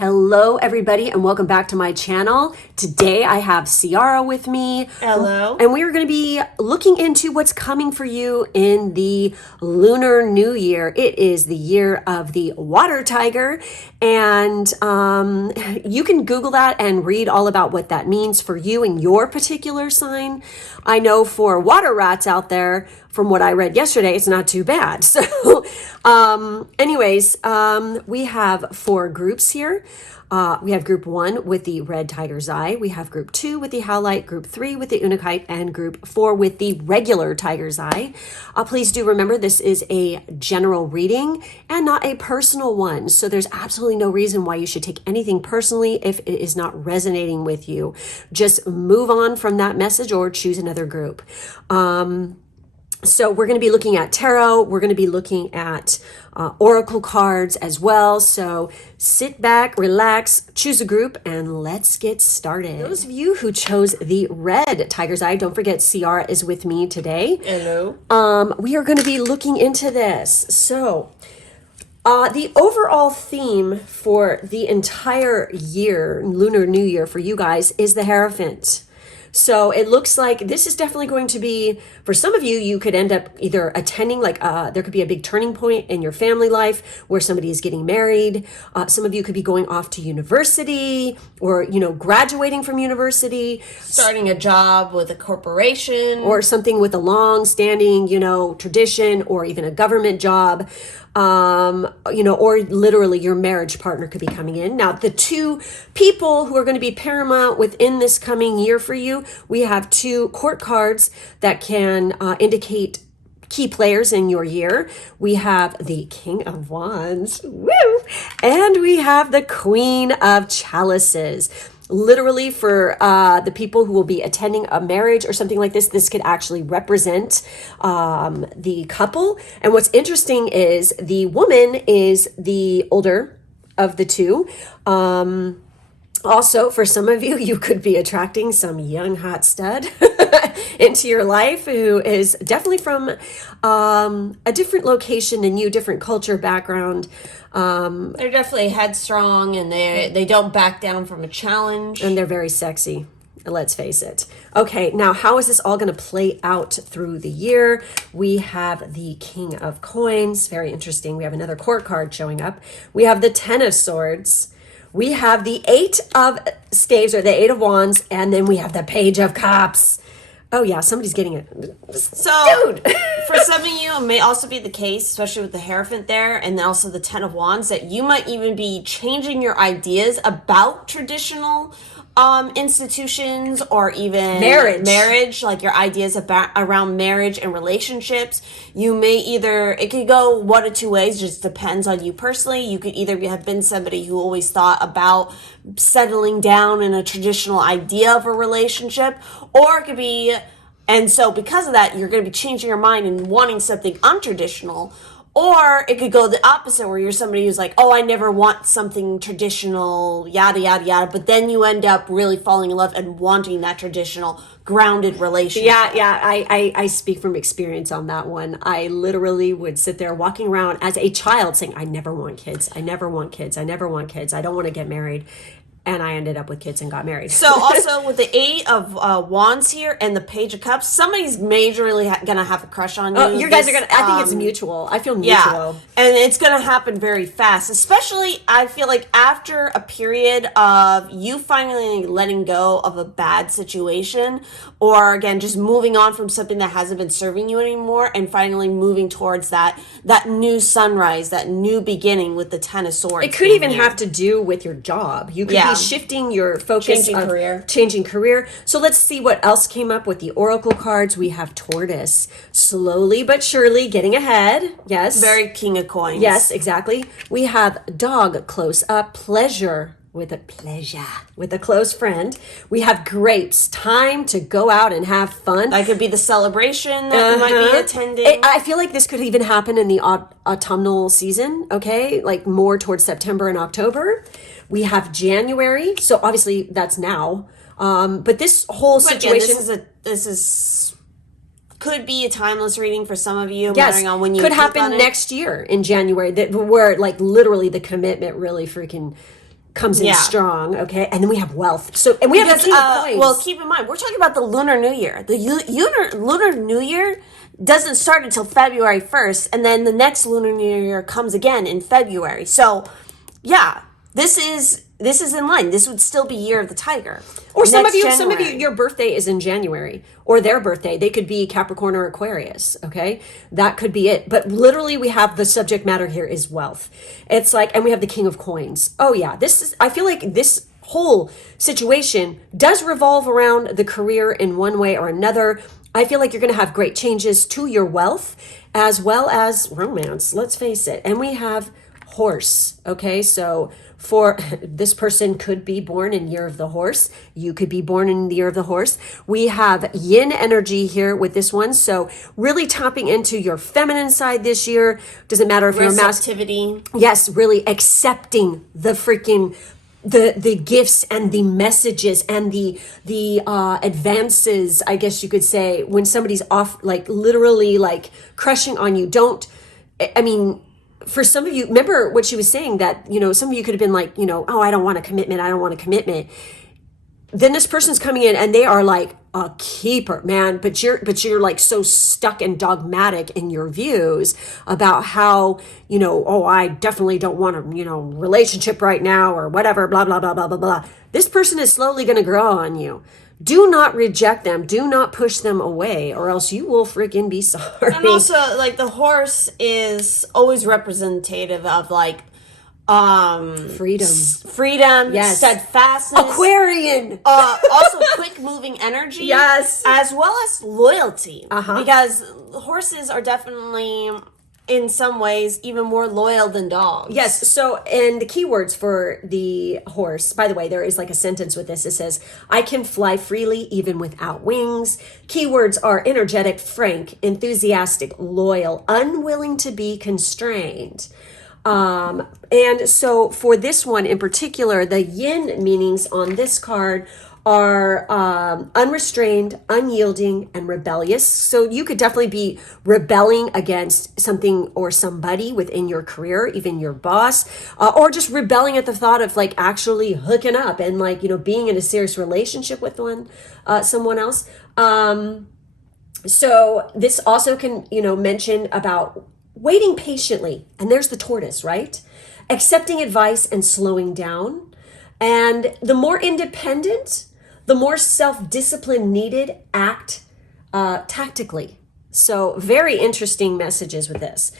Hello, everybody, and welcome back to my channel. Today, I have Ciara with me. Hello. And we are going to be looking into what's coming for you in the Lunar New Year. It is the year of the water tiger, and you can Google that and read all about what that means for you and your particular sign. I know for water rats out there, from what I read yesterday, it's not too bad. So anyways, we have 4 groups here. We have group 1 with the red tiger's eye. We have group 2 with the howlite, group 3 with the unakite, and group 4 with the regular tiger's eye. Please do remember this is a general reading and not a personal one. So there's absolutely no reason why you should take anything personally if it is not resonating with you. Just move on from that message or choose another group. So we're going to be looking at tarot. We're going to be looking at oracle cards as well. So sit back, relax, choose a group, and let's get started. Those of you who chose the red tiger's eye, don't forget Ciara is with me today. Hello. We are going to be looking into this. So the overall theme for the entire year, Lunar New Year for you guys, is the Hierophant. So it looks like this is definitely going to be, for some of you, you could end up either attending, there could be a big turning point in your family life where somebody is getting married. Some of you could be going off to university or, graduating from university. Starting a job with a corporation. Or something with a long-standing, tradition, or even a government job. Or literally your marriage partner could be coming in. Now, the 2 people who are going to be paramount within this coming year for you, we have 2 court cards that can indicate key players in your year. We have the King of Wands, woo, and we have the Queen of Chalices. Literally for the people who will be attending a marriage or something like this could actually represent the couple. And what's interesting is the woman is the older of the 2. Also, for some of you, you could be attracting some young hot stud into your life who is definitely from a different location than you, different culture, background. They're definitely headstrong and they don't back down from a challenge. And they're very sexy. Let's face it. Okay, now how is this all going to play out through the year? We have the King of Coins. Very interesting. We have another court card showing up. We have the 10 of Swords. We have the 8 of Staves, or the 8 of Wands, and then we have the Page of Cups. Oh yeah, somebody's getting it. So, dude. For some of you, it may also be the case, especially with the Hierophant there, and also the 10 of Wands, that you might even be changing your ideas about traditional institutions or even marriage, like your ideas around marriage and relationships. You may it could go one of 2 ways, just depends on you personally. You could either have been somebody who always thought about settling down in a traditional idea of a relationship, or it could be, and so because of that, you're going to be changing your mind and wanting something untraditional. Or it could go the opposite, where you're somebody who's like, oh, I never want something traditional, yada, yada, yada. But then you end up really falling in love and wanting that traditional, grounded relationship. Yeah. I speak from experience on that one. I literally would sit there walking around as a child saying, I never want kids. I never want kids. I never want kids. I don't want to get married. And I ended up with kids and got married. So also with the 8 of Wands here and the Page of Cups, somebody's majorly going to have a crush on you. Oh, you guys are going to, I think it's mutual. I feel mutual. Yeah, and it's going to happen very fast. Especially, I feel like after a period of you finally letting go of a bad situation, or again, just moving on from something that hasn't been serving you anymore, and finally moving towards that new sunrise, that new beginning with the 10 of Swords. It could even have to do with your job. You could be shifting your focus, changing career. So let's see what else came up with the oracle cards. We have Tortoise, slowly but surely getting ahead. Yes, very King of Coins. Yes, exactly. We have Dog, close up, Pleasure with a close friend. We have Grapes, time to go out and have fun. That could be the celebration that you might be attending. I feel like this could even happen in the autumnal season. Okay, like more towards September and October. We have January, so obviously that's now. But this whole situation, again, this is could be a timeless reading for some of you. Yes, on when you could happen next year in January. Where like literally the commitment really freaking comes in Yeah. strong, okay? And then we have wealth. So, and we have the King of Coins. Well, keep in mind, we're talking about the Lunar New Year. The Lunar New Year doesn't start until February 1st, and then the next Lunar New Year comes again in February. So, yeah, this is in line. This would still be Year of the Tiger. Or some of January. you, your birthday is in January, or their birthday. They could be Capricorn or Aquarius, okay? That could be it. But literally, we have the subject matter here is wealth. It's like, and we have the King of Coins. Oh, yeah. I feel like this whole situation does revolve around the career in one way or another. I feel like you're going to have great changes to your wealth as well as romance, let's face it. And we have horse, okay? So for this person could be born in Year of the Horse. You could be born in the Year of the Horse. We have yin energy here with this one. So really tapping into your feminine side this year. Doesn't matter if you're Receptivity. Yes, really accepting the freaking the gifts and the messages and the advances, I guess you could say, when somebody's off, like literally like crushing on you. I mean, for some of you, remember what she was saying, that, some of you could have been like, oh, I don't want a commitment. I don't want a commitment. Then this person's coming in and they are like a keeper, man. But you're like so stuck and dogmatic in your views about how, oh, I definitely don't want a, relationship right now or whatever, blah, blah, blah, blah, blah, blah. This person is slowly going to grow on you. Do not reject them. Do not push them away, or else you will freaking be sorry. And also, like, the horse is always representative of, like, freedom, Yes. steadfastness, Aquarian. Also quick moving energy, Yes. as well as loyalty, Uh-huh. because horses are definitely in some ways even more loyal than dogs. Yes. So, and the keywords for the horse, by the way, there is like a sentence with this. It says, I can fly freely even without wings. Keywords are energetic, frank, enthusiastic, loyal, unwilling to be constrained. And so for this one in particular, the yin meanings on this card are unrestrained, unyielding, and rebellious. So you could definitely be rebelling against something or somebody within your career, even your boss, or just rebelling at the thought of like actually hooking up and like, being in a serious relationship with someone else. So this also can, mention about waiting patiently. And there's the tortoise, right? Accepting advice and slowing down. And the more independent, the more self-discipline needed, act tactically. So very interesting messages with this.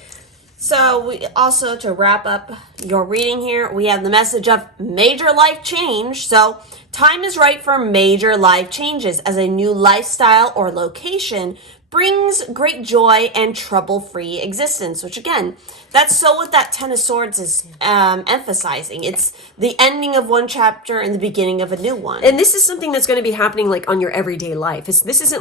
So we also, to wrap up your reading here, we have the message of major life change. So time is right for major life changes, as a new lifestyle or location brings great joy and trouble-free existence, which again, that's so what that Ten of Swords is emphasizing. It's the ending of one chapter and the beginning of a new one. And this is something that's going to be happening like on your everyday life. This is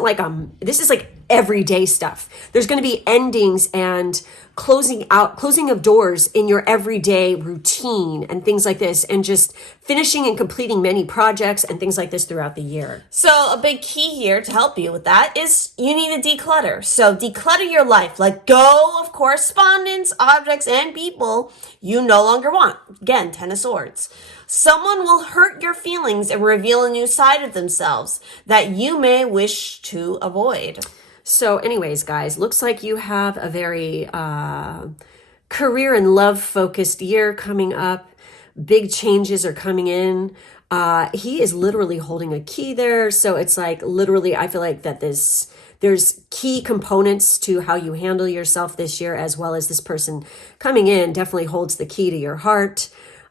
like everyday stuff. There's going to be endings and closing of doors in your everyday routine and things like this, and just finishing and completing many projects and things like this throughout the year. So a big key here to help you with that is you need to declutter. So declutter your life. Let go of correspondence, objects, and people you no longer want. Again, Ten of Swords. Someone will hurt your feelings and reveal a new side of themselves that you may wish to avoid. So anyways, guys, looks like you have a very career and love focused year coming up. Big changes are coming in. He is literally holding a key there. So it's like literally, I feel like that there's key components to how you handle yourself this year, as well as this person coming in definitely holds the key to your heart.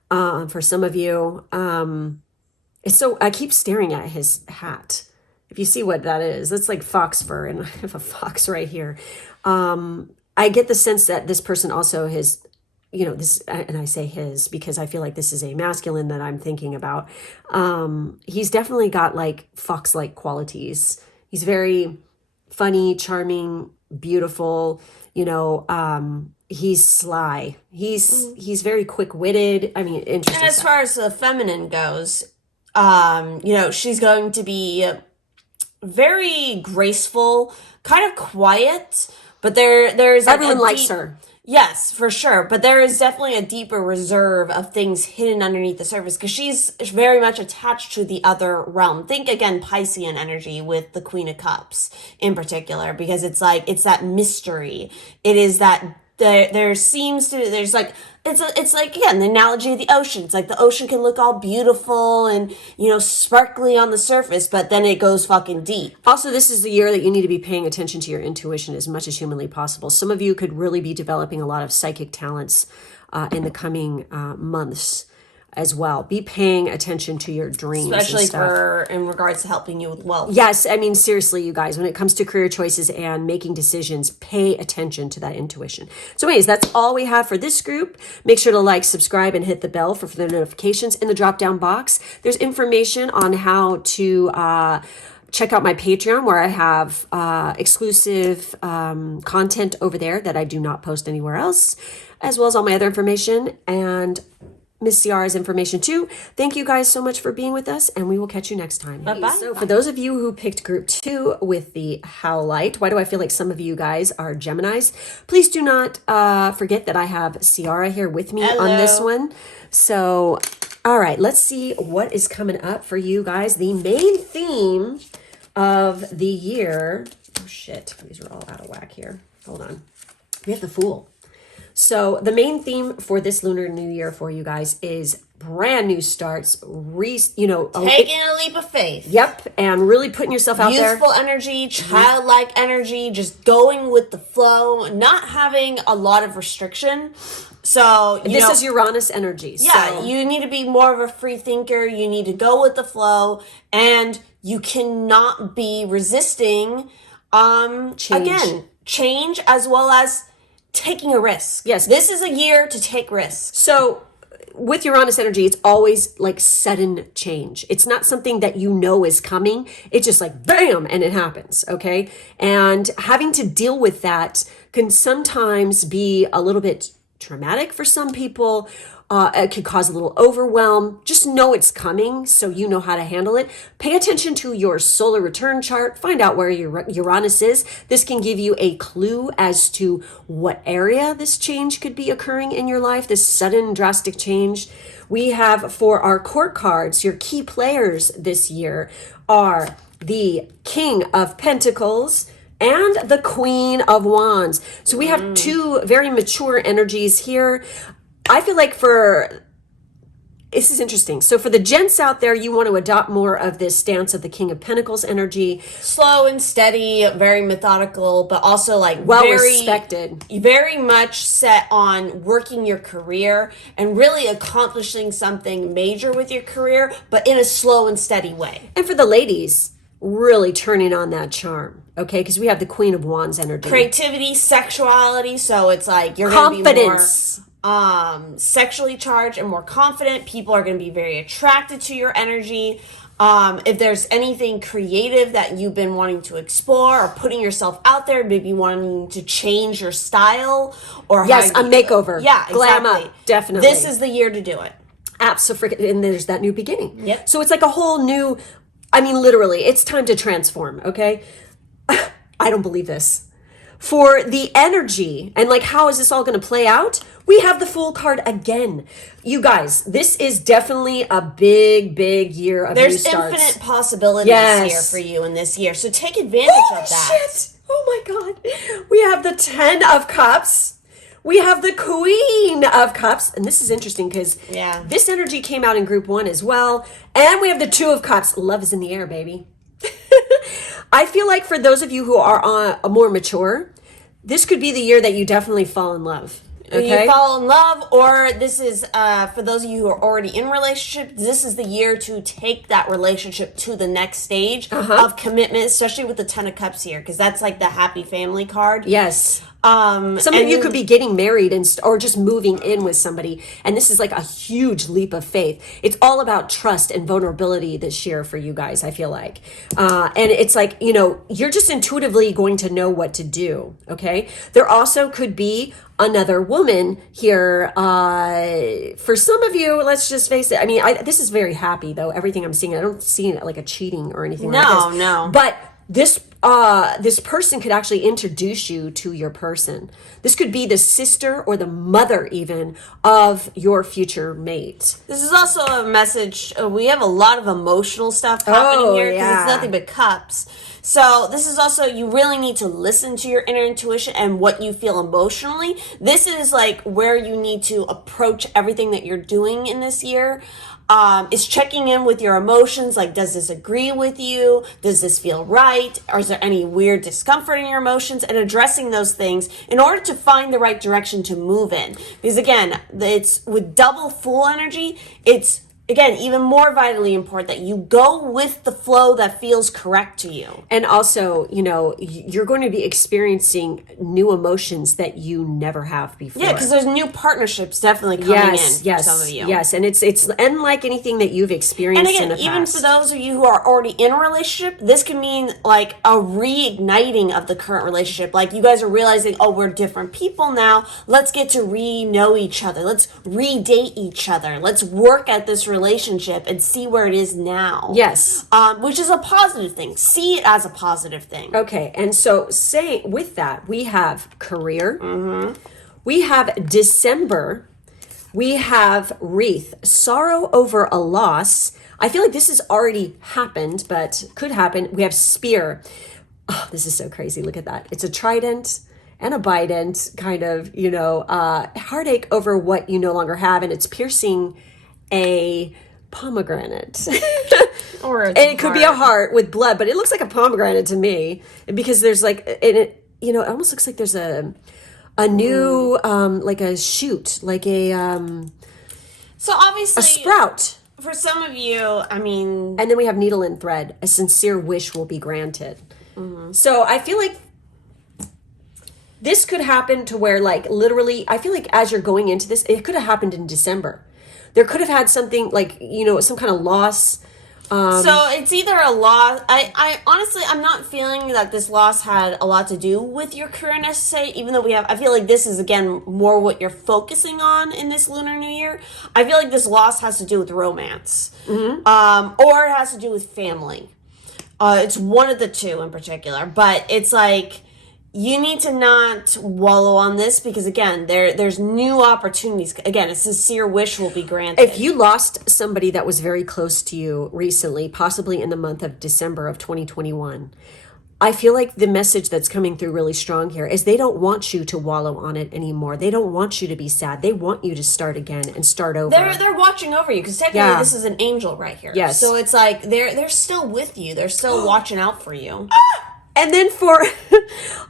For some of you, I keep staring at his hat. If you see what that is, that's like fox fur, and I have a fox right here. I get the sense that this person also has, this, and I say his because I feel like this is a masculine that I'm thinking about. He's definitely got like fox-like qualities. He's very funny, charming, beautiful, he's sly. He's very quick-witted. I mean, interesting. And as far as the feminine goes, she's going to be very graceful, kind of quiet, but there's like everyone likes her. Yes, for sure. But there is definitely a deeper reserve of things hidden underneath the surface because she's very much attached to the other realm. Think again, Piscean energy with the Queen of Cups in particular, because it's like, it's that mystery. It is that there's like, it's like, again, the analogy of the ocean. It's like the ocean can look all beautiful and, sparkly on the surface, but then it goes fucking deep. Also, this is the year that you need to be paying attention to your intuition as much as humanly possible. Some of you could really be developing a lot of psychic talents in the coming months as well. Be paying attention to your dreams, especially and stuff. in regards to helping you with wealth. Yes, I mean, seriously, you guys, when it comes to career choices and making decisions, pay attention to that intuition. So anyways, that's all we have for this group. Make sure to like, subscribe, and hit the bell for further notifications. In the drop-down box, there's information on how to check out my Patreon, where I have exclusive content over there that I do not post anywhere else, as well as all my other information and Miss Ciara's information too. Thank you guys so much for being with us, and we will catch you next time. Bye-bye. So for those of you who picked group 2 with the Howlite, why do I feel like some of you guys are Geminis? Please do not forget that I have Ciara here with me on this one. So, all right, let's see what is coming up for you guys. The main theme of the year. Oh shit, these are all out of whack here. Hold on. We have the Fool. So the main theme for this Lunar New Year for you guys is brand new starts, taking a leap of faith. Yep, and really putting yourself out there. Youthful energy, childlike energy, just going with the flow, not having a lot of restriction. So this is Uranus energy. Yeah, so you need to be more of a free thinker. You need to go with the flow, and you cannot be resisting change as well as taking a risk. Yes. This is a year to take risks. So with Uranus energy, it's always like sudden change. It's not something that you know is coming. It's just like bam, and it happens. Okay. And having to deal with that can sometimes be a little bit traumatic for some people. It could cause a little overwhelm. Just know it's coming, so you know how to handle it. Pay attention to your solar return chart. Find out where your Uranus is. This can give you a clue as to what area this change could be occurring in your life, this sudden drastic change. We have, for our court cards, your key players this year are the King of Pentacles and the Queen of Wands. So we have two very mature energies here. I feel like this is interesting. So for the gents out there, you want to adopt more of this stance of the King of Pentacles energy. Slow and steady, very methodical, but also like respected. Very much set on working your career and really accomplishing something major with your career, but in a slow and steady way. And for the ladies, really turning on that charm, okay? Because we have the Queen of Wands energy. Creativity, sexuality, so it's like you're going to be more sexually charged and more confident. People are going to be very attracted to your energy. If there's anything creative that you've been wanting to explore or putting yourself out there, maybe wanting to change your style or a makeover. Yeah, Glam exactly. up, definitely. This is the year to do it. Absolutely. And there's that new beginning. Yep. So it's like a whole new, literally, it's time to transform, okay? I don't believe this. For the energy and like how is this all going to play out, we have the Fool card again. You guys, this is definitely a big year of new starts. There's infinite possibilities here for you in this year, so take advantage of that. Shit. Oh my God. We have the 10 of Cups. We have the Queen of Cups. And this is interesting because this energy came out in group 1 as well. And we have the 2 of Cups. Love is in the air, baby. I feel like for those of you who are more mature, this could be the year that you definitely fall in love. Okay? You fall in love, or this is, for those of you who are already in relationships, this is the year to take that relationship to the next stage of commitment, especially with the 10 of Cups here, because that's like the happy family card. Yes. Some of you could be getting married or just moving in with somebody, and this is like a huge leap of faith. It's all about trust and vulnerability this year for you guys, I feel like. And it's like, you're just intuitively going to know what to do, okay? There also could be another woman here. For some of you, let's just face it. This is very happy, though, everything I'm seeing. I don't see it like a cheating or anything like this. No. But this this person could actually introduce you to your person. This could be the sister or the mother even of your future mate. This is also a message. We have a lot of emotional stuff happening here because yeah. it's nothing but cups. So this is also, you really need to listen to your inner intuition and what you feel emotionally. This is like where you need to approach everything that you're doing in this year. Is checking in with your emotions. Like, does this agree with you? Does this feel right? Or is there any weird discomfort in your emotions? And addressing those things in order to find the right direction to move in. Because again, it's with double Fool energy, it's again, even more vitally important that you go with the flow that feels correct to you. And also, you're going to be experiencing new emotions that you never have before. Yeah, because there's new partnerships definitely coming in for some of you. Yes, and it's unlike anything that you've experienced and again, in the past. even for those of you who are already in a relationship, this can mean like a reigniting of the current relationship. Like you guys are realizing, oh, we're different people now. Let's get to re-know each other. Let's re-date each other. Let's work at this relationship and see where it is now. Yes. Which is a positive thing. See it as a positive thing. Okay, and so with that, we have career, we have December, we have wreath, sorrow over a loss. I feel like this has already happened, but could happen. We have spear. Oh, this is so crazy. Look at that. It's a trident and a bident, kind of, heartache over what you no longer have, and it's piercing a pomegranate. And it could be a heart with blood, but it looks like a pomegranate to me because there's like it almost looks like there's a new like a shoot, like a so obviously a sprout. For some of you, I mean, and then we have needle and thread. A sincere wish will be granted. So I feel like this could happen to where, like, literally, I feel like as you're going into this, it could have happened in December. There could have had something like, some kind of loss. So it's either a loss. I honestly, I'm not feeling that this loss had a lot to do with your career necessarily, even though I feel like this is, again, more what you're focusing on in this Lunar New Year. I feel like this loss has to do with romance. Or it has to do with family. It's one of the two in particular. But it's like, you need to not wallow on this because, again, there's new opportunities. Again, a sincere wish will be granted. If you lost somebody that was very close to you recently, possibly in the month of December of 2021, I feel like the message that's coming through really strong here is they don't want you to wallow on it anymore. They don't want you to be sad. They want you to start again and start over. They're watching over you because technically this is an angel right here. Yes. So it's like they're still with you. They're still watching out for you. And then for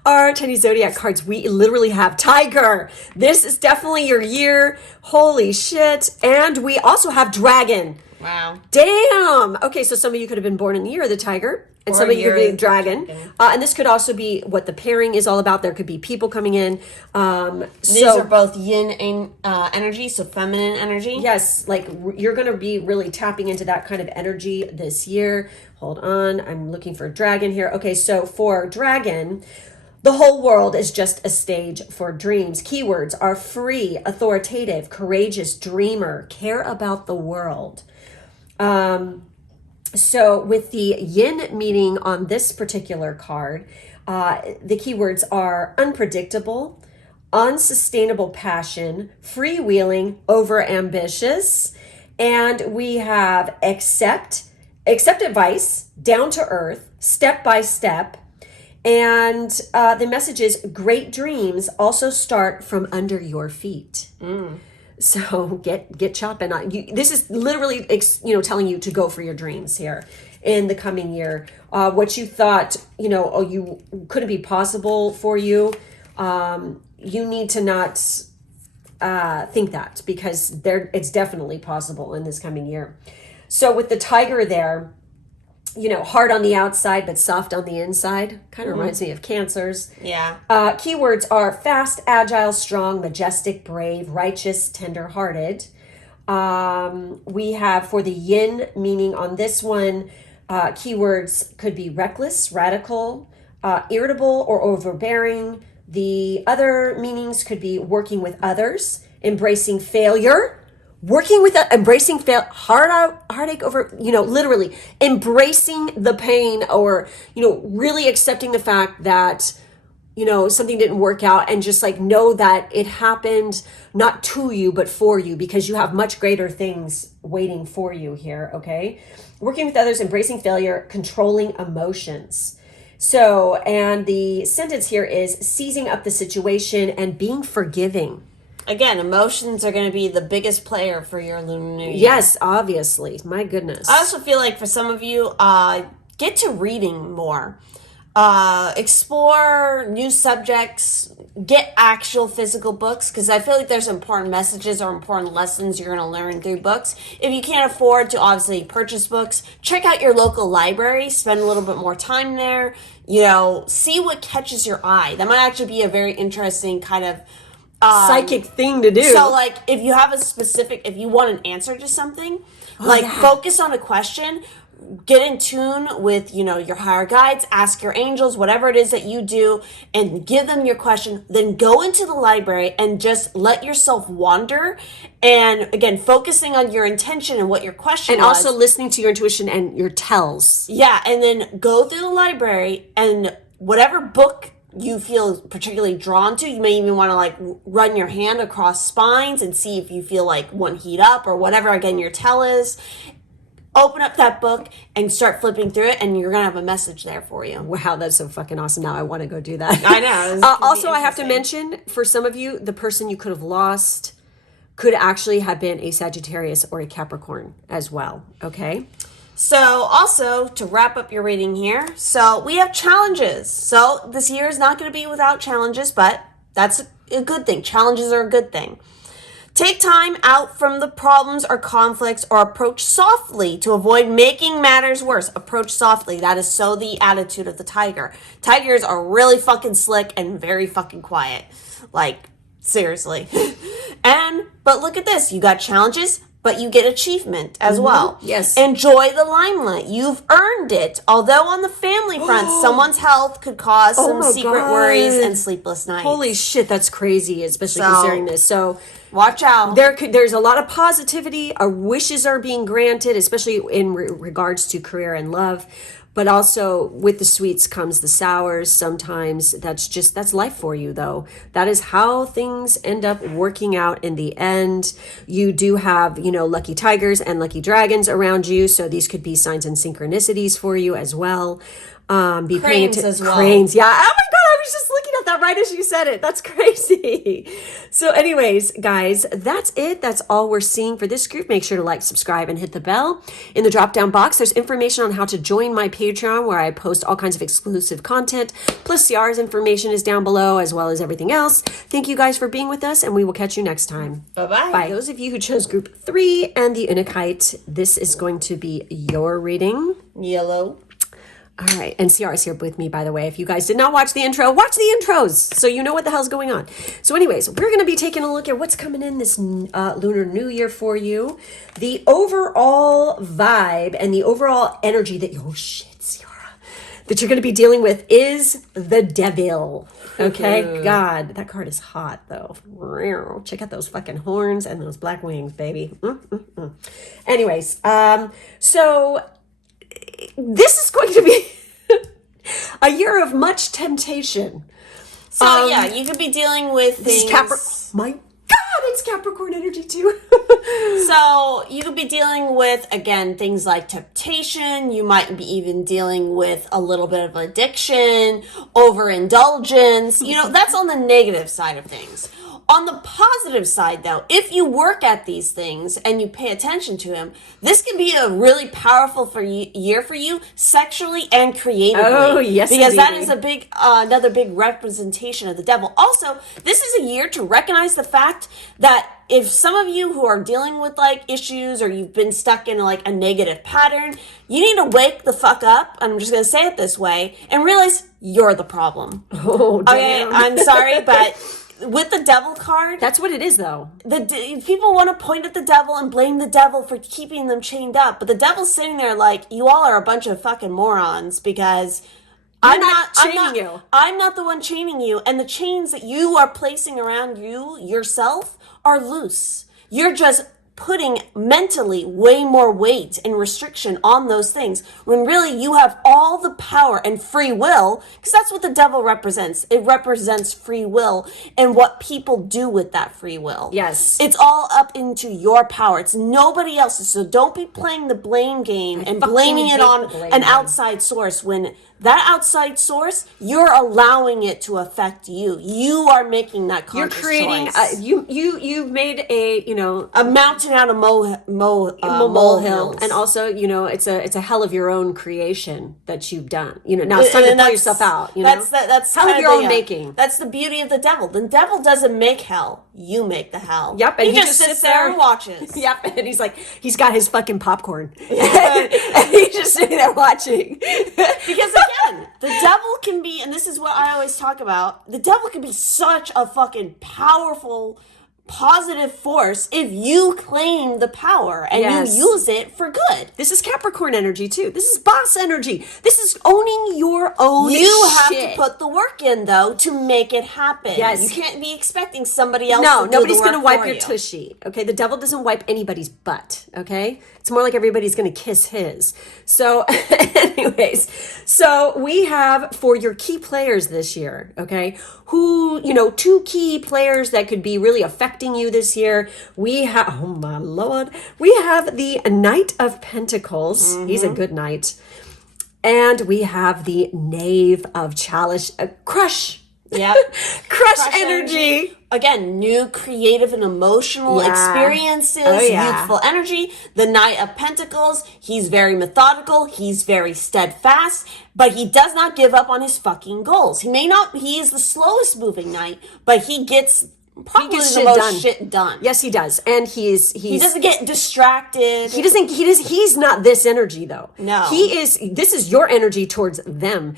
our Chinese zodiac cards, we literally have Tiger. This is definitely your year. Holy shit. And we also have Dragon. Wow. Damn. Okay, so some of you could have been born in the year of the Tiger. And some of you could be dragon. And this could also be what the pairing is all about. There could be people coming in. These are both yin energy, so feminine energy. Yes, like you're going to be really tapping into that kind of energy this year. Hold on. I'm looking for dragon here. Okay, so for dragon, the whole world is just a stage for dreams. Keywords are free, authoritative, courageous, dreamer, care about the world. So with the yin meaning on this particular card, the keywords are unpredictable, unsustainable passion, freewheeling, over-ambitious, and we have accept advice, down to earth, step by step, and the message is great dreams also start from under your feet. So get chopping on you. This is literally, telling you to go for your dreams here in the coming year. What you thought, you couldn't be possible for you. You need to not think that because it's definitely possible in this coming year. So with the Tiger there, hard on the outside, but soft on the inside. Kind of reminds me of Cancers. Yeah. Keywords are fast, agile, strong, majestic, brave, righteous, tender-hearted. We have for the yin meaning on this one, keywords could be reckless, radical, irritable, or overbearing. The other meanings could be working with others, embracing failure, working with embracing heartache over, literally embracing the pain, or, really accepting the fact that, something didn't work out, and just like know that it happened not to you, but for you, because you have much greater things waiting for you here. Okay. Working with others, embracing failure, controlling emotions. So, and the sentence here is seizing up the situation and being forgiving. Again, emotions are going to be the biggest player for your Lunar New Year. Yes, obviously. My goodness. I also feel like for some of you, get to reading more. Explore new subjects, get actual physical books, because I feel like there's important messages or important lessons you're going to learn through books. If you can't afford to obviously purchase books, check out your local library, spend a little bit more time there, see what catches your eye. That might actually be a very interesting kind of psychic thing to do. So like if you have if you want an answer to something, focus on a question, get in tune with, your higher guides, ask your angels, whatever it is that you do, and give them your question. Then go into the library and just let yourself wander. And again, focusing on your intention and what your question was. And also listening to your intuition and your tells. Yeah. And then go through the library, and whatever book you feel particularly drawn to, you may even want to run your hand across spines and see if you feel like one heat up or whatever, again, your tell is. Open up that book and start flipping through it, and you're going to have a message there for you. Wow, that's so fucking awesome. Now I want to go do that. I know. Also, I have to mention, for some of you, the person you could have lost could actually have been a Sagittarius or a Capricorn as well. Okay? So also, to wrap up your reading here, so we have challenges. So this year is not going to be without challenges, but that's a good thing. Challenges are a good thing. Take time out from the problems or conflicts, or approach softly to avoid making matters worse. Approach softly. That is so the attitude of the tiger. Tigers are really fucking slick and very fucking quiet. Seriously. But look at this. You got challenges, but you get achievement as well. Yes. Enjoy the limelight. You've earned it. Although on the family front, someone's health could cause some secret worries and sleepless nights. Holy shit, that's crazy, especially considering this. So watch out. There's a lot of positivity. Our wishes are being granted, especially in regards to career and love. But also with the sweets comes the sours. Sometimes that's life for you, though. That is how things end up working out in the end. You do have, lucky tigers and lucky dragons around you. So these could be signs and synchronicities for you as well. Be cranes as well. Cranes, yeah. Oh my God, I was just looking at that right as you said it. That's crazy. So anyways, guys, that's it. That's all we're seeing for this group. Make sure to like, subscribe, and hit the bell. In the drop-down box, there's information on how to join my Patreon, where I post all kinds of exclusive content. Plus, Ciara's information is down below, as well as everything else. Thank you guys for being with us, and we will catch you next time. Bye-bye. Bye. Those of you who chose group 3 and the Untitled, this is going to be your reading. Yellow. All right, and Ciara's here with me, by the way. If you guys did not watch the intro, watch the intros so you know what the hell's going on. So anyways, we're going to be taking a look at what's coming in this Lunar New Year for you. The overall vibe and the overall energy that, oh shit, Ciara, that you're going to be dealing with is the Devil. Okay? God, that card is hot, though. Check out those fucking horns and those black wings, baby. Anyways, so this is going to be a year of much temptation. So you could be dealing with things. My God, it's Capricorn energy too. So you could be dealing with, again, things like temptation. You might be even dealing with a little bit of addiction, overindulgence. That's on the negative side of things. On the positive side, though, if you work at these things and you pay attention to them, this can be a really powerful year for you sexually and creatively. Oh, yes, because indeed. that is another big representation of the devil. Also, this is a year to recognize the fact that if some of you who are dealing with issues, or you've been stuck in a negative pattern, you need to wake the fuck up. I'm just going to say it this way, and realize you're the problem. Oh, damn. Okay, I'm sorry, but with the devil card, that's what it is, though. People want to point at the devil and blame the devil for keeping them chained up, but the devil's sitting there you all are a bunch of fucking morons, because I'm not the one chaining you, and the chains that you are placing around you yourself are loose. You're just putting mentally way more weight and restriction on those things when really you have all the power and free will, because that's what the devil represents. It represents free will and what people do with that free will. Yes. It's all up into your power. It's nobody else's. So don't be playing the blame game and blaming it on an outside source when that outside source, you're allowing it to affect you. You are making that conscious choice. You're creating, you've made a mountain out of molehill. and also, it's a hell of your own creation that you've done. Now it's time to pull yourself out. That's hell of your own making. That's the beauty of the devil. The devil doesn't make hell. You make the hell. Yep, and he just sits there and watches. Yep, and he's got his fucking popcorn. and he's just sitting there watching. Because again, the devil can be, and this is what I always talk about, the devil can be such a fucking powerful, positive force if you claim the power and you use it for good. This is Capricorn energy too. This is boss energy. This is owning your own shit. You have to put the work in though to make it happen. Yes. You can't be expecting somebody else to do nobody's the work going to wipe for your you. tushy. Okay, the devil doesn't wipe anybody's butt. Okay, it's more like everybody's going to kiss his. So anyways, so we have for your key players this year, okay, who, two key players that could be really affecting you this year. We have, oh my Lord, we have the Knight of Pentacles. He's a good knight. And we have the Knave of Chalice, crush. Yeah. Crush energy. Again, new creative and emotional experiences, youthful energy. The Knight of Pentacles, he's very methodical, he's very steadfast, but he does not give up on his fucking goals. He is the slowest moving knight, but he gets probably the most shit done. Yes, he does. And he doesn't get distracted. He's not this energy though. No. This is your energy towards them.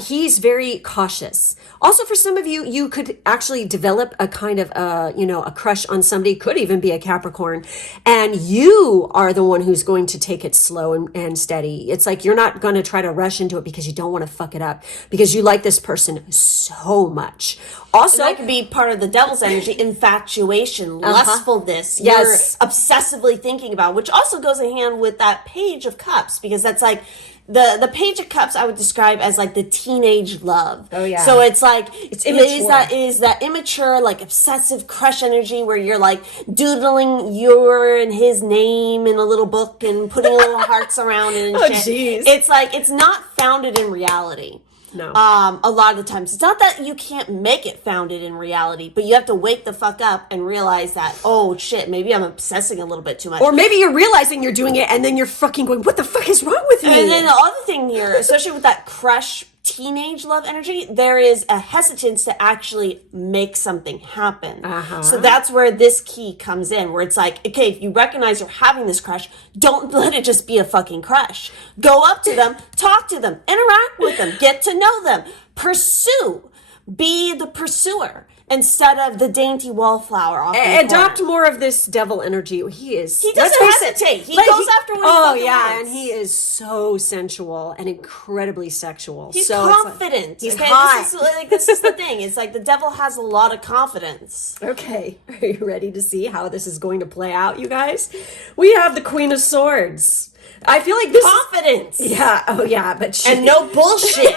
He's very cautious. Also, for some of you, you could actually develop a kind of, a crush on somebody, could even be a Capricorn, and you are the one who's going to take it slow and steady. It's like you're not going to try to rush into it because you don't want to fuck it up, because you like this person so much. Also, and that could be part of the devil's energy, infatuation, lustfulness. Yes. You're obsessively thinking about, which also goes in hand with that Page of Cups, because that's like, the Page of Cups I would describe as like the teenage love. Oh yeah. So it's like it's immature. It is that immature, like obsessive crush energy where you're like doodling your and his name in a little book and putting little hearts around it and shit. Jeez. It's like it's not founded in reality. No. A lot of the times. It's not that you can't make it founded in reality, but you have to wake the fuck up and realize that, oh shit, maybe I'm obsessing a little bit too much. Or maybe you're realizing you're doing it and then you're fucking going, what the fuck is wrong with me? And then the other thing here, especially with that crush teenage love energy, there is a hesitance to actually make something happen. So that's where this key comes in, where it's like, okay, if you recognize you're having this crush, don't let it just be a fucking crush. Go up to them, talk to them, interact with them, get to know them, pursue, be the pursuer instead of the dainty wallflower off in the Adopt corner. more of this devil energy. He doesn't hesitate. He Like, goes after what he fucking wants. and he is so sensual and incredibly sexual. He's so confident. He's okay? hot. This is the thing. It's like the devil has a lot of confidence. Okay, are you ready to see how this is going to play out, you guys? We have the Queen of Swords. I feel like this Confidence. Yeah. Oh yeah. But and no bullshit.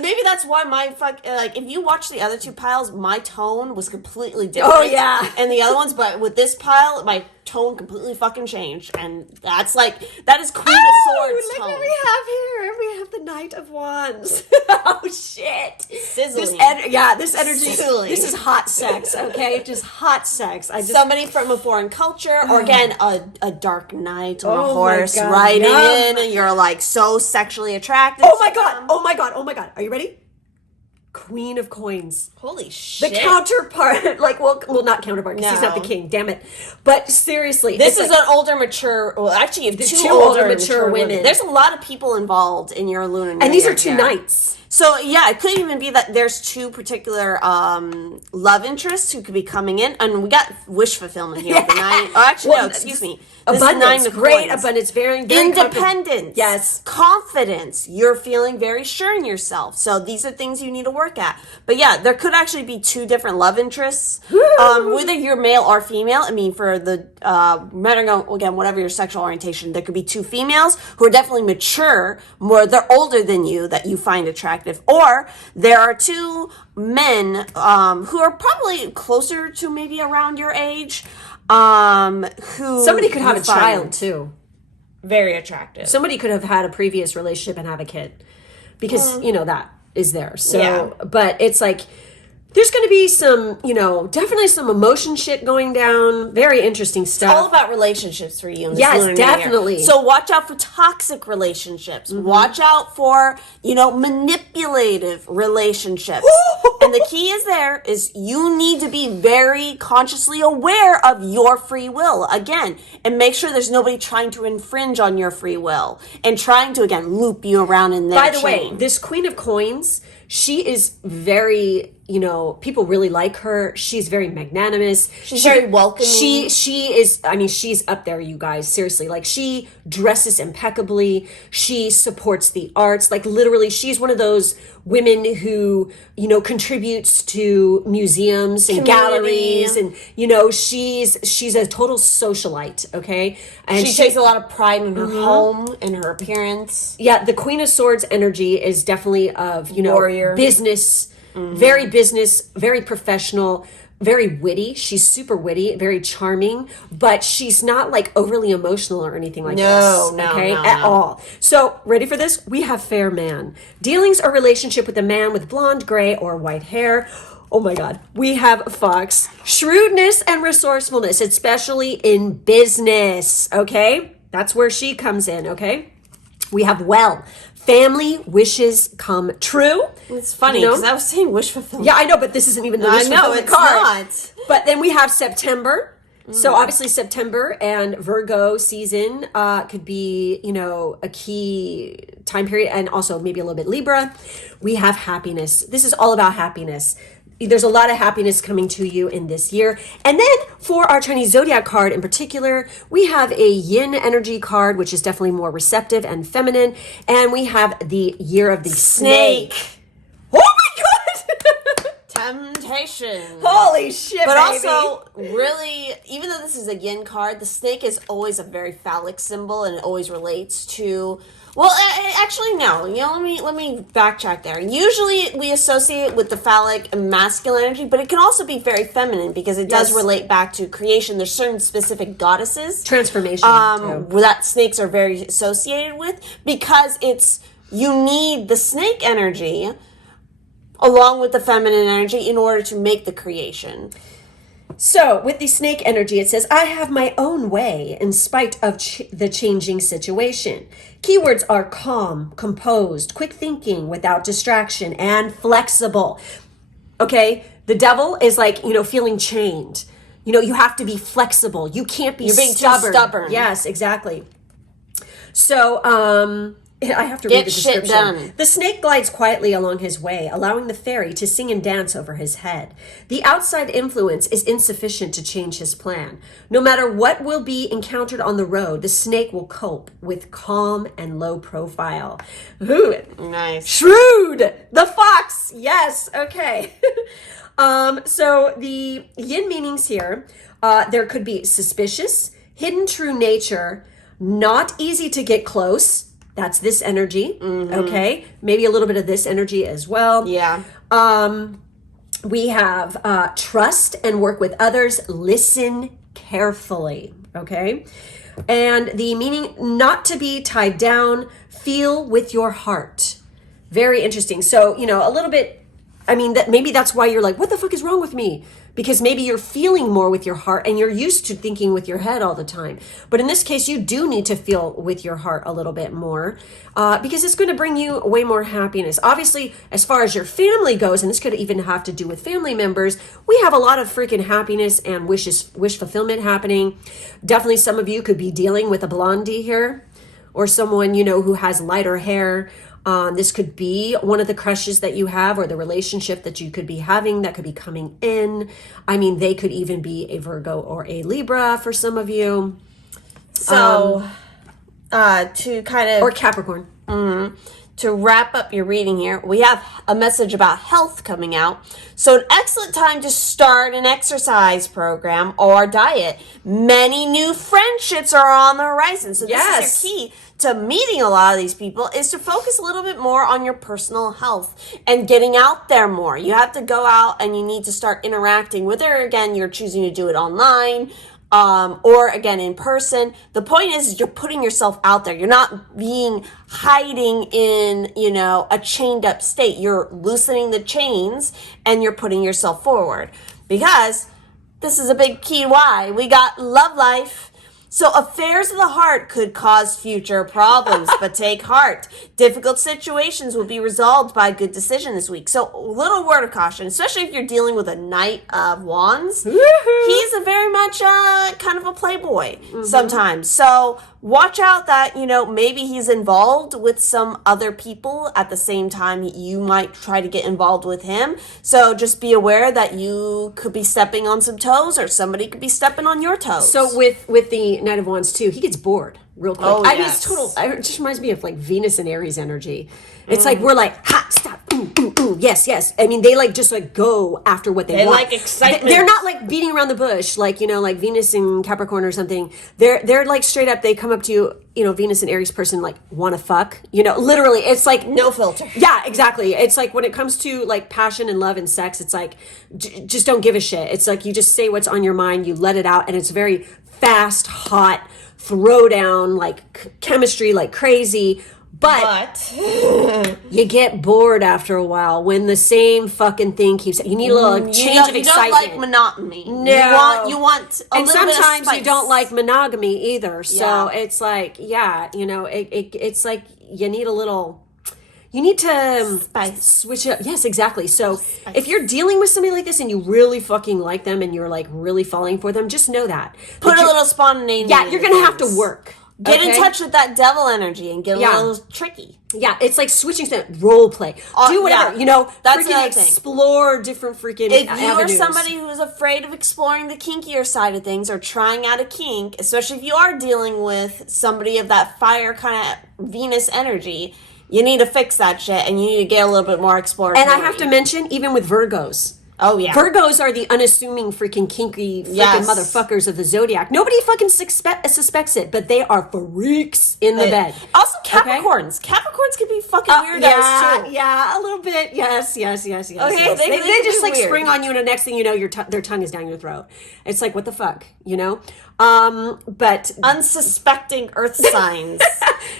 Maybe that's why if you watch the other two piles, my tone was completely different. Oh yeah. And the other ones, but with this pile, my tone completely fucking changed, and that is Queen of Swords look tone. what we have here. We have the Knight of Wands. Oh shit. Sizzling. This energy. Sizzling. This is hot sex. Okay, just hot sex. Somebody from a foreign culture, or again a dark knight on a horse God, riding yum. in, and you're like so sexually attracted. Oh to my god. them. Oh my god. Oh my god. Are you ready? Queen of Coins. Holy shit. The counterpart, well, not counterpart, because he's not the No. king, damn it. But seriously. This is an older, mature, well, actually, you have two older, mature women. There's a lot of people involved in your lunar new and these year are two here. knights. So yeah, it could even be that there's two particular love interests who could be coming in, and we got wish fulfillment here. The nine. Oh, actually, no. Excuse me. This Abundance, nine of great coins. abundance, very Independence. Yes. Confidence. You're feeling very sure in yourself. So these are things you need to work at. But yeah, there could actually be two different love interests, whether you're male or female. I mean, for the men, again, whatever your sexual orientation, there could be two females who are definitely mature, they're older than you that you find attractive, or there are two men who are probably closer to maybe around your age. Who Somebody could have a child too. Very attractive. Somebody could have had a previous relationship and have a kid, because that is there. So, Yeah. but it's like there's going to be some, definitely some emotion shit going down. Very interesting stuff. All about relationships for you in this Yes, lunar new definitely. year. So watch out for toxic relationships. Watch out for, manipulative relationships. And the key is you need to be very consciously aware of your free will again, and make sure there's nobody trying to infringe on your free will and trying to again loop you around in their By the way, chain. this Queen of Coins, she is very, people really like her. She's very magnanimous. She's very welcoming. She is, she's up there, you guys. Seriously. Like, she dresses impeccably. She supports the arts. Like, literally, she's one of those women who, contributes to museums and Community. galleries. And, she's a total socialite, okay? And She takes a lot of pride in her home and her appearance. Yeah, the Queen of Swords energy is definitely of, Warrior. business, very professional, very witty. She's super witty, very charming, but she's not like overly emotional or anything like No, this. Okay, no. at all. So, ready for this? We have fair man. Dealings or relationship with a man with blonde, gray, or white hair. Oh my God. We have Fox. Shrewdness and resourcefulness, especially in business. Okay, that's where she comes in. Okay. We have family wishes come true. It's funny because I was saying wish fulfillment. Yeah, I know, but this isn't even the wish I know fulfillment it's card. not. But then we have September. So obviously September and Virgo season could be, a key time period, and also maybe a little bit Libra. We have happiness. This is all about happiness. There's a lot of happiness coming to you in this year. And then for our Chinese zodiac card in particular, we have a yin energy card, which is definitely more receptive and feminine. And we have the year of the snake. Oh my God! Temptation. Holy shit, But baby. also, really, even though this is a yin card, the snake is always a very phallic symbol, and it always relates to. Well, actually, no. Let me backtrack there. Usually, we associate it with the phallic and masculine energy, but it can also be very feminine because it does Yes. relate back to creation. There's certain specific goddesses Transformation. too. that snakes are very associated with, because you need the snake energy along with the feminine energy in order to make the creation. So, with the snake energy, it says, I have my own way in spite of the changing situation. Keywords are calm, composed, quick thinking, without distraction, and flexible. Okay? The devil is like, feeling chained. You have to be flexible. You can't be You're being too stubborn. stubborn. Yes, exactly. So, I have to Get read the shit description. done. The snake glides quietly along his way, allowing the fairy to sing and dance over his head. The outside influence is insufficient to change his plan. No matter what will be encountered on the road, the snake will cope with calm and low profile. Ooh, Nice. shrewd! The fox! Yes, okay. So the yin meanings here, there could be suspicious, hidden true nature, not easy to get close. That's this energy, okay? Maybe a little bit of this energy as well. Yeah. We have trust and work with others. Listen carefully, okay? And the meaning, not to be tied down. Feel with your heart. Very interesting. So, a little bit, maybe that's why you're like, what the fuck is wrong with me? Because maybe you're feeling more with your heart and you're used to thinking with your head all the time. But in this case, you do need to feel with your heart a little bit more because it's going to bring you way more happiness. Obviously, as far as your family goes, and this could even have to do with family members, we have a lot of freaking happiness and wish fulfillment happening. Definitely some of you could be dealing with a blondie here, or someone, who has lighter hair. This could be one of the crushes that you have or the relationship that you could be having that could be coming in. I mean, they could even be a Virgo or a Libra for some of you. So, to kind of... Or Capricorn. To wrap up your reading here, we have a message about health coming out. So an excellent time to start an exercise program or diet. Many new friendships are on the horizon. So this is your key to meeting a lot of these people, is to focus a little bit more on your personal health and getting out there more. You have to go out and you need to start interacting, whether again you're choosing to do it online, or again in person. The point is you're putting yourself out there. You're not hiding in, a chained up state. You're loosening the chains and you're putting yourself forward, because this is a big key why we got love life. So affairs of the heart could cause future problems, but take heart. Difficult situations will be resolved by a good decision this week. So a little word of caution, especially if you're dealing with a Knight of Wands. Woo-hoo. He's a very much kind of a playboy sometimes. So watch out that, maybe he's involved with some other people at the same time you might try to get involved with him. So just be aware that you could be stepping on some toes, or somebody could be stepping on your toes. So with the Knight of Wands too, he gets bored real quick. Oh, I mean, yes. it's total. It just reminds me of like Venus and Aries energy. It's like we're like, ha, stop, ooh, ooh, ooh, yes. I mean, they just go after what they want. They like excitement. They're not like beating around the bush, like like Venus and Capricorn or something. They're like straight up. They come up to you, Venus and Aries person, like want to fuck. Literally, it's like no filter. Yeah, exactly. It's like when it comes to like passion and love and sex, it's like just don't give a shit. It's like you just say what's on your mind, you let it out, and it's very fast, hot, throw down, like chemistry, like crazy. But you get bored after a while when the same fucking thing keeps. You need a little change of excitement. You don't like monotony. No, you want a and little bit of sometimes spice. you don't like monogamy either. So Yeah. it's like, it's like you need a little. You need to Spice. switch it up. Yes, exactly. So if you're dealing with somebody like this and you really fucking like them and you're like really falling for them, just know that. Put a little spontaneity. Yeah, you're going to have to work. Get in okay? touch with that devil energy and get a Yeah. little tricky. Yeah, it's like switching to role play. Do whatever, yeah. That's freaking another thing. explore different freaking If you avenues. are somebody who is afraid of exploring the kinkier side of things or trying out a kink, especially if you are dealing with somebody of that fire kind of Venus energy, you need to fix that shit and you need to get a little bit more exploratory. And I have to mention, even with Virgos. Oh, yeah. Virgos are the unassuming freaking kinky freaking motherfuckers of the zodiac. Nobody fucking suspects it, but they are freaks in the bed. Also, Capricorns. Okay? Capricorns can be fucking weirdos too. Yeah, a little bit. Yes. Okay, yes. they They can just be like weird. spring on you, and the next thing you know, their tongue is down your throat. It's like, what the fuck, But unsuspecting earth signs.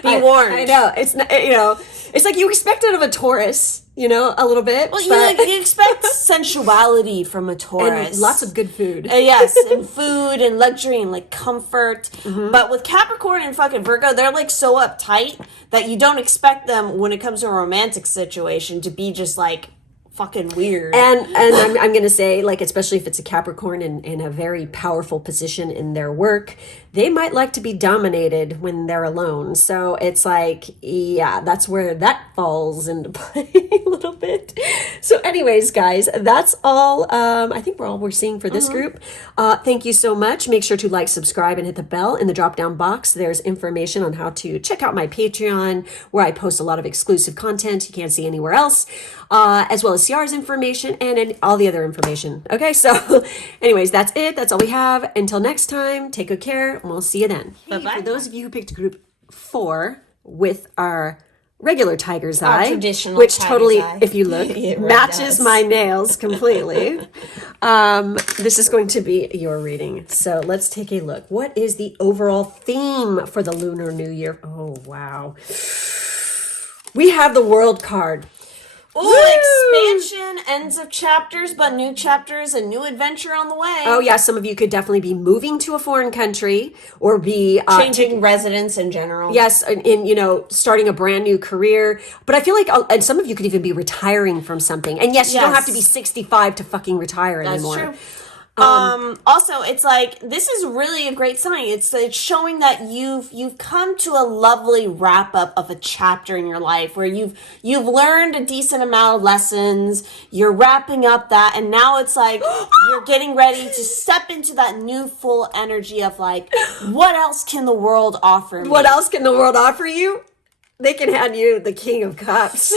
Be warned. I know. It's not, it's like you expect it of a Taurus, a little bit. Well, but, you expect sensuality from a Taurus. and lots of good food. Yes, and food and luxury and like comfort. But with Capricorn and fucking Virgo, they're like so uptight that you don't expect them when it comes to a romantic situation to be just like fucking weird. And I'm going to say, like, especially if it's a Capricorn in a very powerful position in their work, they might like to be dominated when they're alone. So it's like, yeah, that's where that falls into play a little bit. So anyways, guys, that's all. I think we're seeing for this group. Thank you so much. Make sure to like, subscribe, and hit the bell. In the drop down box, there's information on how to check out my Patreon, where I post a lot of exclusive content you can't see anywhere else, as well as CR's information and all the other information. Okay, so anyways, that's it. That's all we have. Until next time, take good care, and we'll see you then. Bye-bye. For those of you who picked group 4 with our regular tiger's eye, traditional which tiger's totally, eye. if you look, It really matches does. my nails completely. This is going to be your reading. So let's take a look. What is the overall theme for the Lunar New Year? Oh, wow. We have the World card. Ooh, expansion, ends of chapters, but new chapters, a new adventure on the way. Oh, yeah. Some of you could definitely be moving to a foreign country or be Changing residence in general. yes, in starting a brand new career. But I feel like, and some of you could even be retiring from something. And yes, you don't Yes. have to be 65 to fucking retire That's anymore. true. Also, it's like this is really a great sign. It's showing that you've come to a lovely wrap up of a chapter in your life where you've learned a decent amount of lessons. You're wrapping up that, and now it's like you're getting ready to step into that new full energy of like, what else can the world offer me? What else can the world offer you? They can hand you the King of Cups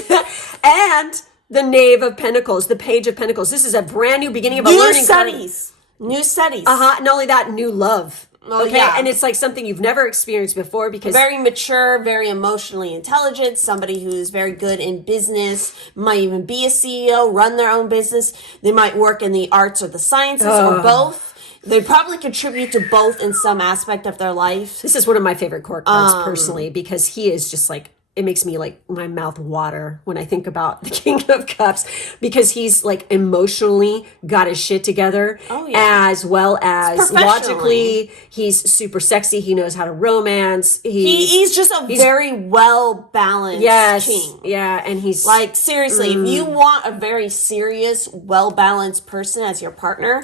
and the Knave of Pentacles, the Page of Pentacles. This is a brand new beginning of a learning studies. New studies. Not only that, new love. Okay, yeah. and it's like something you've never experienced before because very mature, very emotionally intelligent, somebody who's very good in business, might even be a CEO, run their own business. They might work in the arts or the sciences or both. They probably contribute to both in some aspect of their life. This is one of my favorite court cards personally because he is just like, it makes me like my mouth water when I think about the King of Cups because he's like emotionally got his shit together as well as logically. He's super sexy. He knows how to romance. He's just he's very well balanced king. Yeah. And he's like, seriously, if you want a very serious, well balanced person as your partner,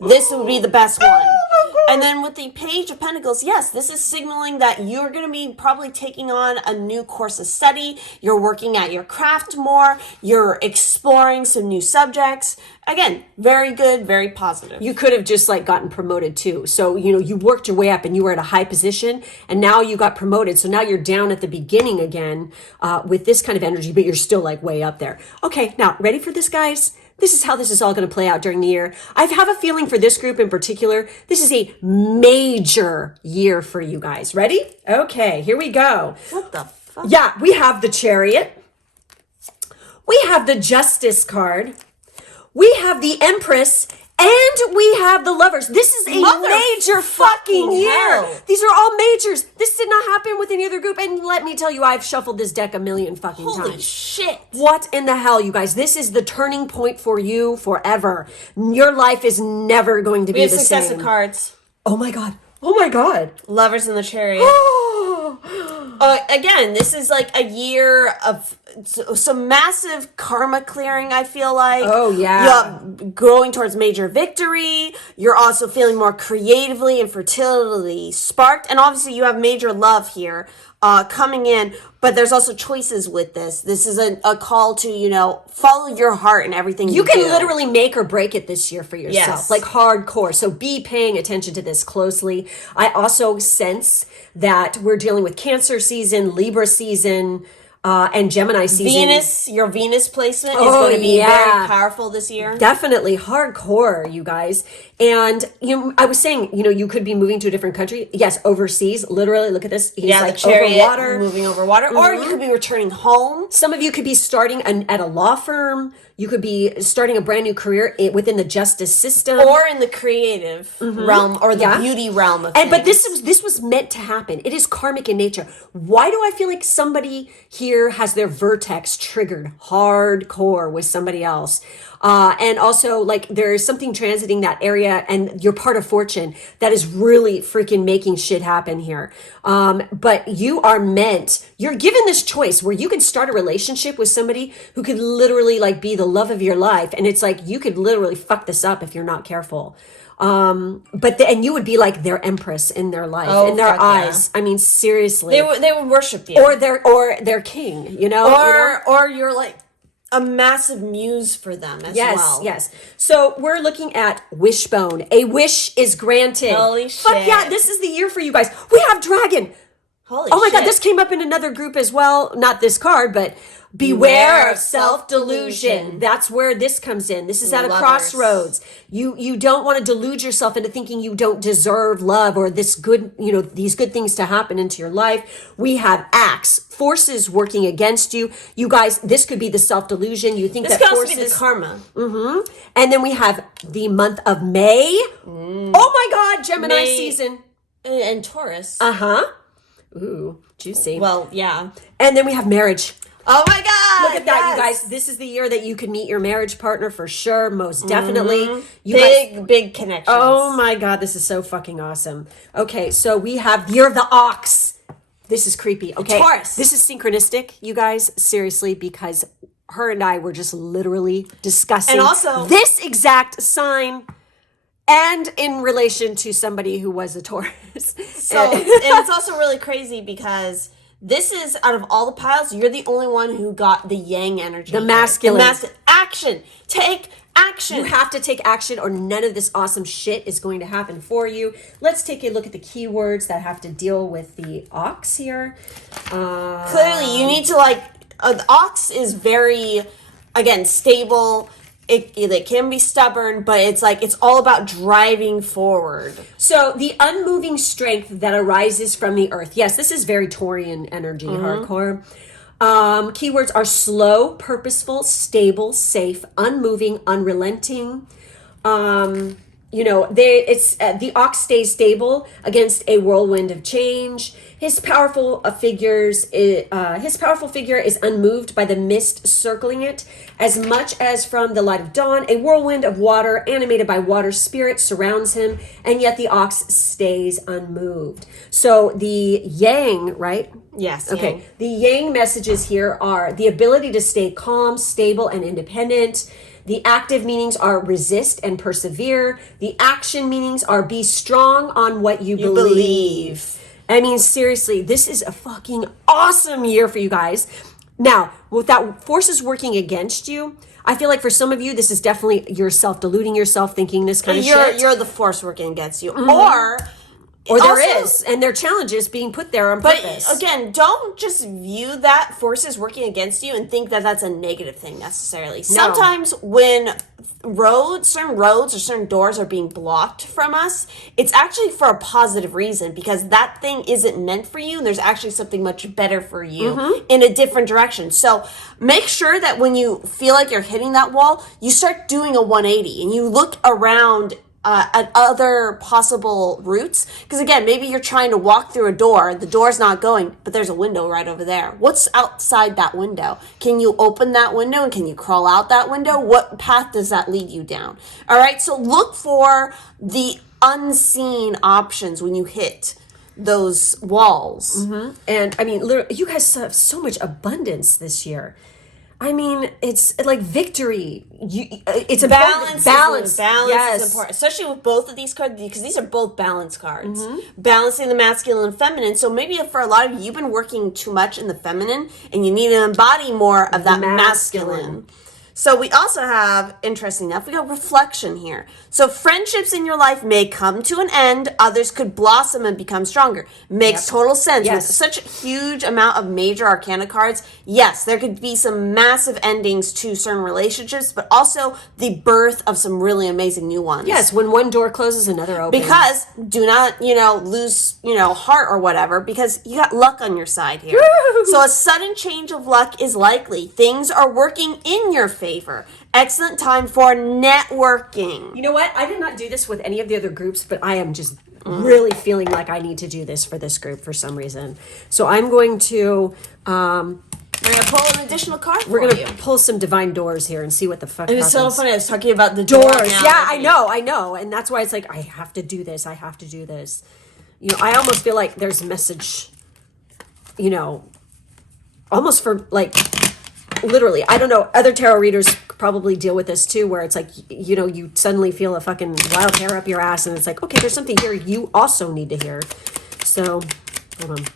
this would be the best one. And then with the Page of Pentacles, yes, this is signaling that you're going to be probably taking on a new course of study. You're working at your craft more. You're exploring some new subjects. Again, very good, very positive. You could have just like gotten promoted too. So, you worked your way up and you were at a high position and now you got promoted. So now you're down at the beginning again with this kind of energy, but you're still like way up there. Okay, now ready for this, guys? This is how this is all going to play out during the year. I have a feeling for this group in particular, this is a major year for you guys. Ready? Okay, here we go. What the fuck? Yeah, we have the Chariot. We have the Justice card. We have the Empress. And we have the Lovers. This is a major fucking year. Hell. These are all majors. This did not happen with any other group. And let me tell you, I've shuffled this deck a million fucking times. Holy shit. What in the hell, you guys? This is the turning point for you forever. Your life is never going to be the same. We have successive cards. Oh my God. Oh my God. Lovers in the Chariot. Again, this is like a year of some massive karma clearing, I feel like. Oh, yeah. You're going towards major victory. You're also feeling more creatively and fertility sparked. And obviously you have major love here coming in. But there's also choices with this. This is a call to, follow your heart in everything you do. You can literally make or break it this year for yourself. Yes. Like hardcore. So be paying attention to this closely. I also sense that we're dealing with Cancer season, Libra season, and Gemini season. Your Venus placement is going to be very powerful this year. Definitely hardcore, you guys. And I was saying, you could be moving to a different country. Yes, overseas. Literally, look at this. He's like the Chariot, over water, moving over water, or you could be returning home. Some of you could be starting at a law firm. You could be starting a brand new career within the justice system, or in the creative realm, or the beauty realm of things. But this was meant to happen. It is karmic in nature. Why do I feel like somebody here has their vertex triggered hardcore with somebody else? And also, like, there is something transiting that area, and you're part of fortune that is really freaking making shit happen here. But you're given this choice where you can start a relationship with somebody who could literally like be the love of your life, and it's like you could literally fuck this up if you're not careful. And you would be like their empress in their life, in their eyes. Yeah. I mean, seriously, they would worship you, or their king, or you're like a massive muse for them as well. Yes. So we're looking at Wishbone. A wish is granted. Holy shit. But yeah, this is the year for you guys. We have Dragon. Holy shit. Oh my God, this came up in another group as well. Not this card, but beware of self-delusion. That's where this comes in. This is at a crossroads. You don't want to delude yourself into thinking you don't deserve love or these good things to happen into your life. We have Axe, forces working against you. You guys, this could be the self-delusion. You think this that could forces also be the karma. Mm-hmm. And then we have the month of May. Oh my God, Gemini season. And Taurus. Uh-huh. Ooh, juicy. Well, yeah. And then we have marriage. Oh my God! Look at that, you guys. This is the year that you can meet your marriage partner for sure, most definitely. Big connections. Oh my God, this is so fucking awesome. Okay, so we have the year of the ox. This is creepy. Okay, Taurus. This is synchronistic, you guys. Seriously, because her and I were just literally discussing and also this exact sign And in relation to somebody who was a Taurus. So, and it's also really crazy because this is, out of all the piles, you're the only one who got the yang energy. The masculine. Action. Take action. You have to take action or none of this awesome shit is going to happen for you. Let's take a look at the keywords that have to deal with the ox here. Clearly, you need to the ox is very, again, stable. It can be stubborn, but it's all about driving forward. So the unmoving strength that arises from the earth. Yes, this is very Taurian energy, hardcore. Keywords are slow, purposeful, stable, safe, unmoving, unrelenting. The ox stays stable against a whirlwind of change. His powerful figure is unmoved by the mist circling it, as much as from the light of dawn. A whirlwind of water, animated by water spirit, surrounds him, and yet the ox stays unmoved. So the yang, right? Yes. Okay. Yang. The yang messages here are the ability to stay calm, stable, and independent. The active meanings are resist and persevere. The action meanings are be strong on what you believe. I mean, seriously, this is a fucking awesome year for you guys. Now, without forces working against you, I feel like for some of you, this is definitely you're self-deluding yourself, thinking this kind of shit. You're the force working against you. Or there is, and there are challenges being put there on purpose. But again, don't just view that forces working against you and think that that's a negative thing necessarily. Sometimes when certain roads or certain doors are being blocked from us, it's actually for a positive reason because that thing isn't meant for you and there's actually something much better for you in a different direction. So make sure that when you feel like you're hitting that wall, you start doing a 180 and you look around at other possible routes. Because again, maybe you're trying to walk through a door, the door's not going, but there's a window right over there. What's outside that window? Can you open that window and can you crawl out that window? What path does that lead you down? All right, so look for the unseen options when you hit those walls. And I mean, literally, you guys have so much abundance this year. I mean, it's like victory. It's a balance. Balance Yes. is important, especially with both of these cards because these are both balance cards. Balancing the masculine and feminine. So maybe for a lot of you, you've been working too much in the feminine and you need to embody more of that masculine. So we also have, interesting enough, we got reflection here. So friendships in your life may come to an end. Others could blossom and become stronger. Makes total sense. Yes. With such a huge amount of major arcana cards, yes, there could be some massive endings to certain relationships, but also the birth of some really amazing new ones. Yes, when one door closes, another opens. Because do not, lose, heart or whatever, because you got luck on your side here. Woo! So a sudden change of luck is likely. Things are working in your favor. Excellent time for networking. You know what? I did not do this with any of the other groups, but I am just really feeling like I need to do this for this group for some reason. So I'm going to... We're going to pull an additional card We're going to pull some divine doors here and see what the fuck And happens. it's so funny. I was talking about the doors. Yeah, I know. And that's why it's like, I have to do this. I have to do this. I almost feel like there's a message, almost for like, literally, I don't know, other tarot readers probably deal with this too, where it's like, you suddenly feel a fucking wild hair up your ass and it's like, okay, there's something here you also need to hear. So, hold on.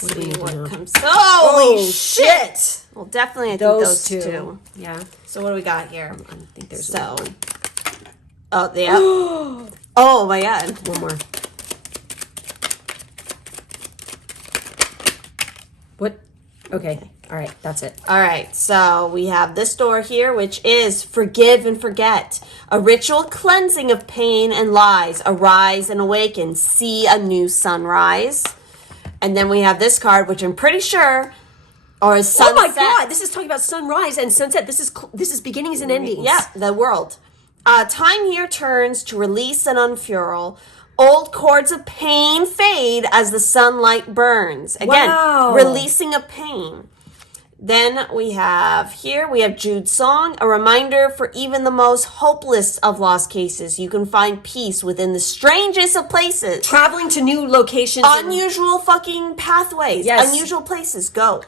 What do we need to know? Holy shit! Well, definitely I think those two. Yeah. So what do we got here? I think there's one. one. Oh, yeah. Oh my god. One more. What? Okay. All right. That's it. All right. So we have this door here, which is forgive and forget. A ritual cleansing of pain and lies. Arise and awaken. See a new sunrise. And then we have this card, which I'm pretty sure, or is sunset. Oh my god! This is talking about sunrise and sunset. This is beginnings and endings. Yeah, the world. Time here turns to release and unfurl. Old cords of pain fade as the sunlight burns. Again, releasing of pain. Then we have Jude's song, a reminder for even the most hopeless of lost cases. You can find peace within the strangest of places. Traveling to new locations. Unusual fucking pathways. Yes. Unusual places. Go.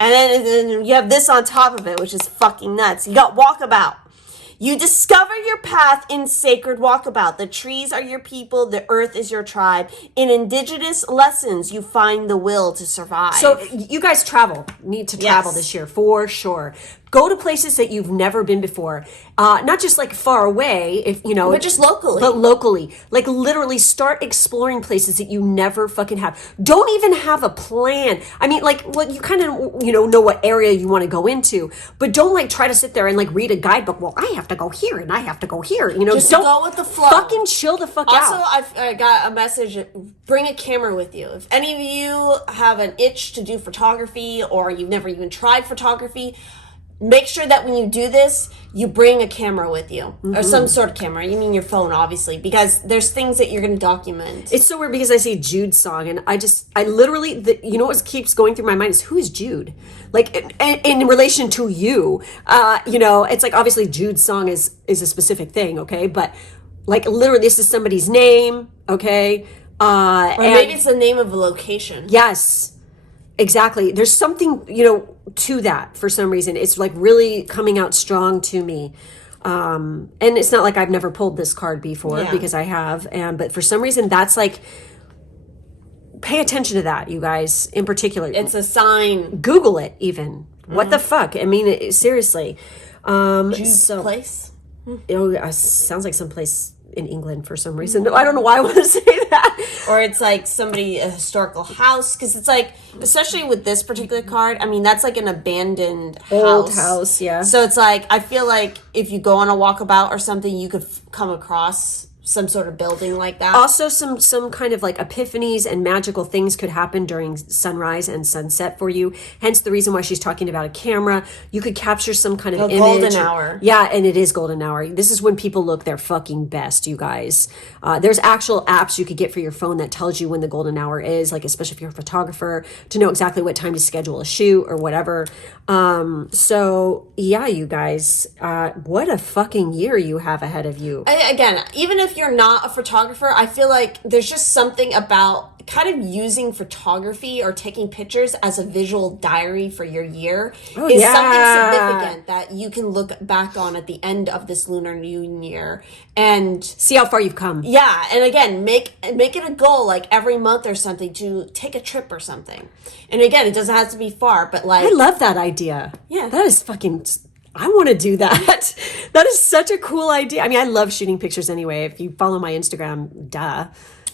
And then you have this on top of it, which is fucking nuts. You got walkabout. You discover your path in sacred walkabout. The trees are your people. The earth is your tribe. In indigenous lessons, you find the will to survive. So you guys need to travel this year for sure. Go to places that you've never been before. Not just like far away, if you know, but just locally. But locally. Like literally start exploring places that you never fucking have. Don't even have a plan. I mean, like, well, you kind of, know what area you want to go into, but don't like try to sit there and like read a guidebook. Well, I have to go here and I have to go here. Just don't go with the flow. Fucking chill the fuck also, out. Also, I got a message. Bring a camera with you. If any of you have an itch to do photography or you've never even tried photography, make sure that when you do this, you bring a camera with you or some sort of camera. You mean your phone, obviously, because there's things that you're going to document. It's so weird because I see Jude's song and I literally, what keeps going through my mind is who is Jude? Like in relation to you, it's like obviously Jude's song is a specific thing. Okay. But like literally this is somebody's name. Okay. Or maybe it's the name of a location. Yes. Exactly. There's something, to that for some reason. It's like really coming out strong to me. And it's not like I've never pulled this card before because I have. But for some reason, that's like, pay attention to that, you guys, in particular. It's a sign. Google it even. What the fuck? I mean, seriously. Jude's place? Sounds like someplace in England for some reason. I don't know why I want to say that. Or it's like a historical house, because it's like, especially with this particular card, I mean, that's like an abandoned house. Old house, yeah. So it's like, I feel like if you go on a walkabout or something, you could come across some sort of building like that. Also, some kind of like epiphanies and magical things could happen during sunrise and sunset for you. Hence the reason why she's talking about a camera. You could capture some kind of image. Golden hour. Yeah, and it is golden hour. This is when people look their fucking best, you guys. There's actual apps you could get for your phone that tells you when the golden hour is, like especially if you're a photographer, to know exactly what time to schedule a shoot or whatever. So yeah, you guys, what a fucking year you have ahead of you. Again, even if you're not a photographer, I feel like there's just something about kind of using photography or taking pictures as a visual diary for your year something significant that you can look back on at the end of this lunar new year and see how far you've come. Yeah, and again, make it a goal, like every month or something, to take a trip or something. And again, it doesn't have to be far, but like, I love that idea. Yeah, that is fucking. I want to do that. That is such a cool idea. I mean, I love shooting pictures anyway. If you follow my Instagram, duh.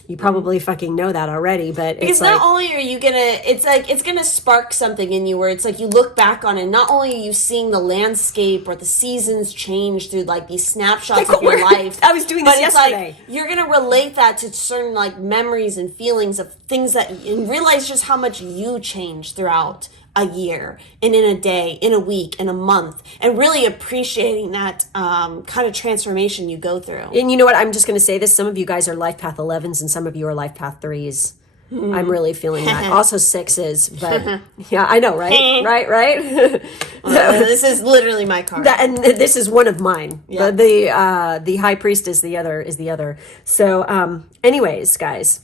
You probably fucking know that already, but because not only are you it's gonna spark something in you where it's like you look back on it, not only are you seeing the landscape or the seasons change through like these snapshots of your life. I was doing this yesterday. Like, you're gonna relate that to certain like memories and feelings of things and realize just how much you change throughout a year and in a day, in a week, in a month, and really appreciating that kind of transformation you go through. And you know what? I'm just going to say this. Some of you guys are life path 11s and some of you are life path 3s. I'm really feeling that. Also 6s, but yeah, I know, right? right? This is literally my card. And this is one of mine. Yeah. The high priest is the other. So anyways, guys,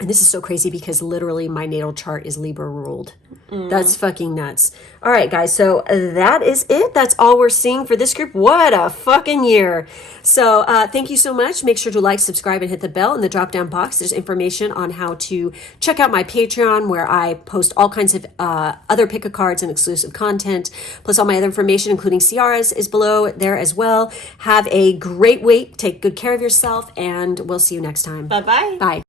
and this is so crazy because literally my natal chart is Libra ruled. That's fucking nuts. All right, guys. So that is it. That's all we're seeing for this group. What a fucking year. So thank you so much. Make sure to like, subscribe, and hit the bell in the drop-down box. There's information on how to check out my Patreon, where I post all kinds of other pick-a cards and exclusive content. Plus all my other information, including Ciara's, is below there as well. Have a great week. Take good care of yourself, and we'll see you next time. Bye-bye. Bye.